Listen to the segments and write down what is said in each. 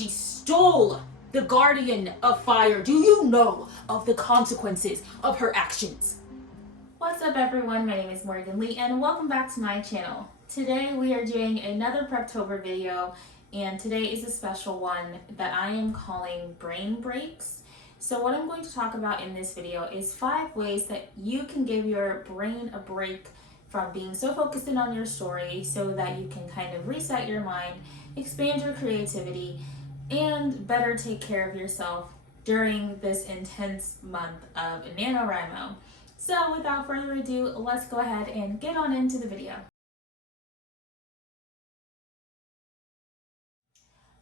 She stole the guardian of fire. Do you know of the consequences of her actions? What's up everyone, my name is Morgan Lee and welcome back to my channel. Today we are doing another Preptober video, and today is a special one that I am calling Brain Breaks. So what I'm going to talk about in this video is 5 ways that you can give your brain a break from being so focused in on your story so that you can kind of reset your mind, expand your creativity, and better take care of yourself during this intense month of NaNoWriMo. So without further ado, let's go ahead and get on into the video.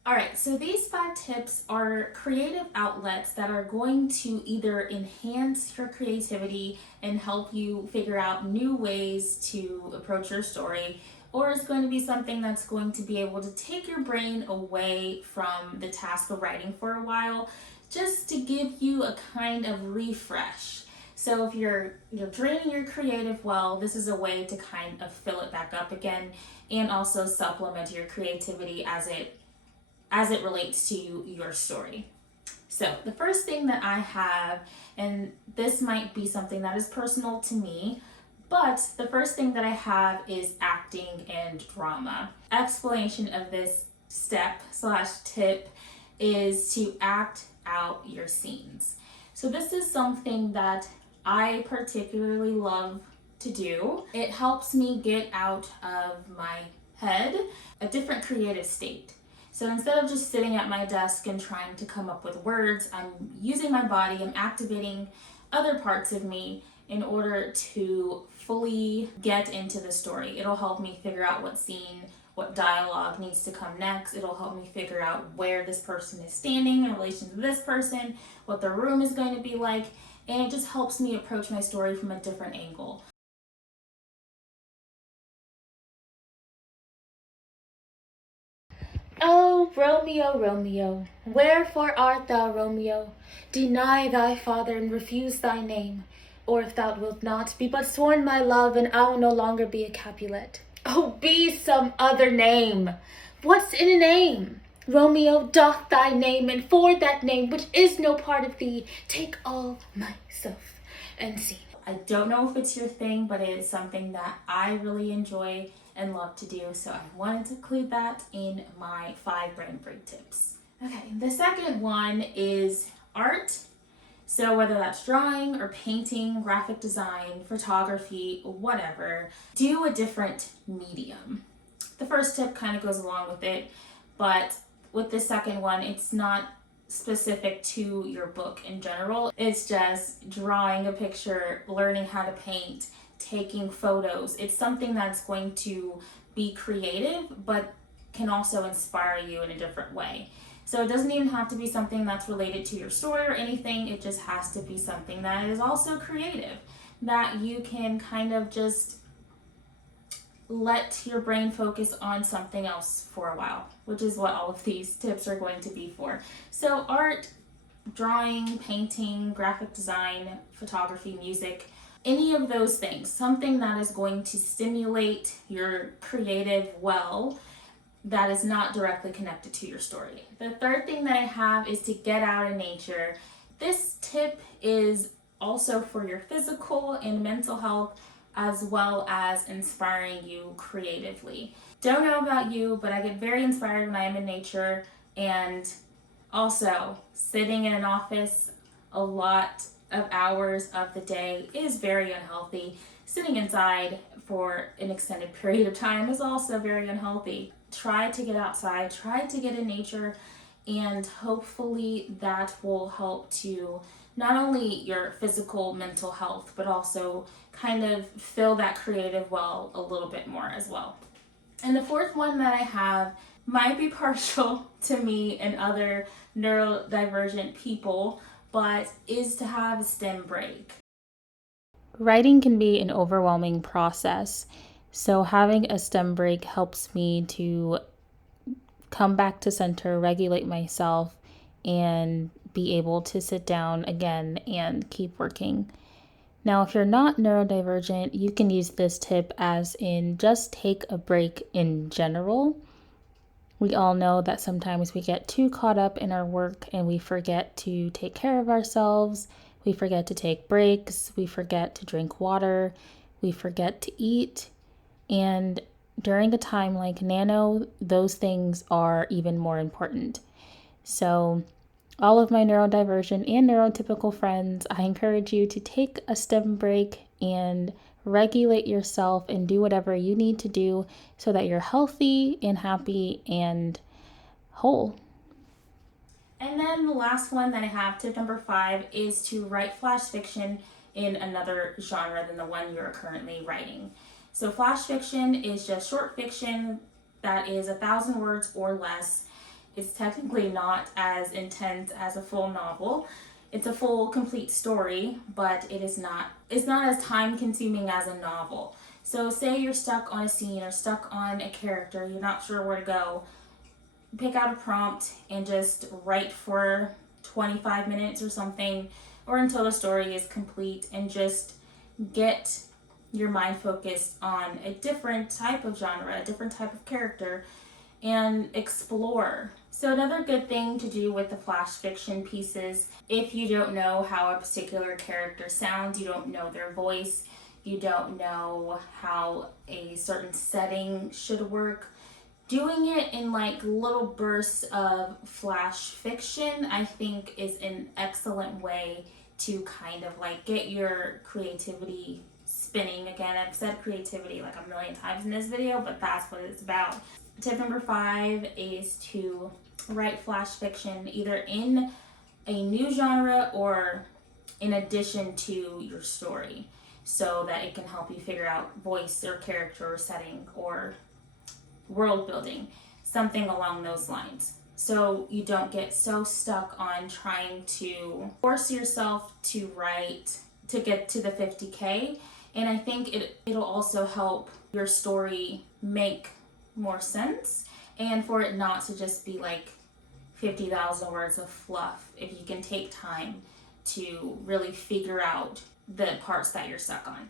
Alright, so these 5 tips are creative outlets that are going to either enhance your creativity and help you figure out new ways to approach your story, or it's going to be something that's going to be able to take your brain away from the task of writing for a while, just to give you a kind of refresh. So if you're draining your creative well, this is a way to kind of fill it back up again and also supplement your creativity as it relates to your story. So the first thing that I have, and this might be something that is personal to me, but the first thing that I have is acting and drama. Explanation of this step/tip is to act out your scenes. So this is something that I particularly love to do. It helps me get out of my head, a different creative state. So instead of just sitting at my desk and trying to come up with words, I'm using my body, I'm activating other parts of me in order to fully get into the story. It'll help me figure out what scene, what dialogue needs to come next. It'll help me figure out where this person is standing in relation to this person, what the room is going to be like, and it just helps me approach my story from a different angle. Oh, Romeo, Romeo, wherefore art thou, Romeo? Deny thy father and refuse thy name, or if thou wilt not, be but sworn my love, and I'll no longer be a Capulet. Oh, be some other name. What's in a name? Romeo doth thy name, and for that name, which is no part of thee, take all myself and see. I don't know if it's your thing, but it is something that I really enjoy and love to do, so I wanted to include that in my 5 brain break tips. Okay, the second one is art. So whether that's drawing or painting, graphic design, photography, whatever, do a different medium. The first tip kind of goes along with it, but with the second one, it's not specific to your book in general. It's just drawing a picture, learning how to paint, taking photos. It's something that's going to be creative, but can also inspire you in a different way. So it doesn't even have to be something that's related to your story or anything. It just has to be something that is also creative, that you can kind of just let your brain focus on something else for a while, which is what all of these tips are going to be for. So art, drawing, painting, graphic design, photography, music, any of those things, something that is going to stimulate your creative well that is not directly connected to your story. The third thing that I have is to get out in nature. This tip is also for your physical and mental health, as well as inspiring you creatively. Don't know about you, but I get very inspired when I am in nature, and also sitting in an office a lot of hours of the day is very unhealthy. Sitting inside for an extended period of time is also very unhealthy. Try to get outside, try to get in nature, and hopefully that will help to not only your physical, mental health, but also kind of fill that creative well a little bit more as well. And the fourth one that I have might be partial to me and other neurodivergent people, but is to have a stem break. Writing can be an overwhelming process, so having a stem break helps me to come back to center, regulate myself, and be able to sit down again and keep working. Now, if you're not neurodivergent, you can use this tip as in just take a break in general. We all know that sometimes we get too caught up in our work and we forget to take care of ourselves. We forget to take breaks. We forget to drink water. We forget to eat. And during a time like Nano, those things are even more important. So, all of my neurodivergent and neurotypical friends, I encourage you to take a STEM break and regulate yourself and do whatever you need to do so that you're healthy and happy and whole. And then the last one that I have, tip number 5, is to write flash fiction in another genre than the one you're currently writing. So flash fiction is just short fiction that is 1,000 words or less. It's technically not as intense as a full novel. It's a full, complete story, but it's not as time consuming as a novel. So say you're stuck on a scene or stuck on a character, you're not sure where to go, pick out a prompt and just write for 25 minutes or something, or until the story is complete, and just get your mind focused on a different type of genre, a different type of character, and explore. So another good thing to do with the flash fiction pieces, if you don't know how a particular character sounds, you don't know their voice, you don't know how a certain setting should work, doing it in like little bursts of flash fiction, I think, is an excellent way to kind of like get your creativity spinning. Again, I've said creativity like a million times in this video, but that's what it's about. Tip number 5 is to write flash fiction either in a new genre or in addition to your story, so that it can help you figure out voice or character or setting or world building, something along those lines. So you don't get so stuck on trying to force yourself to write to get to the 50K. And I think it'll also help your story make more sense, and for it not to just be like 50,000 words of fluff, if you can take time to really figure out the parts that you're stuck on.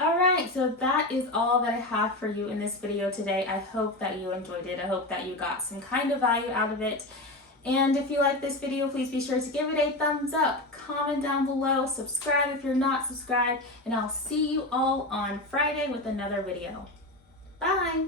Alright, so that is all that I have for you in this video today. I hope that you enjoyed it. I hope that you got some kind of value out of it. And if you like this video, please be sure to give it a thumbs up, comment down below, subscribe if you're not subscribed, and I'll see you all on Friday with another video. Bye!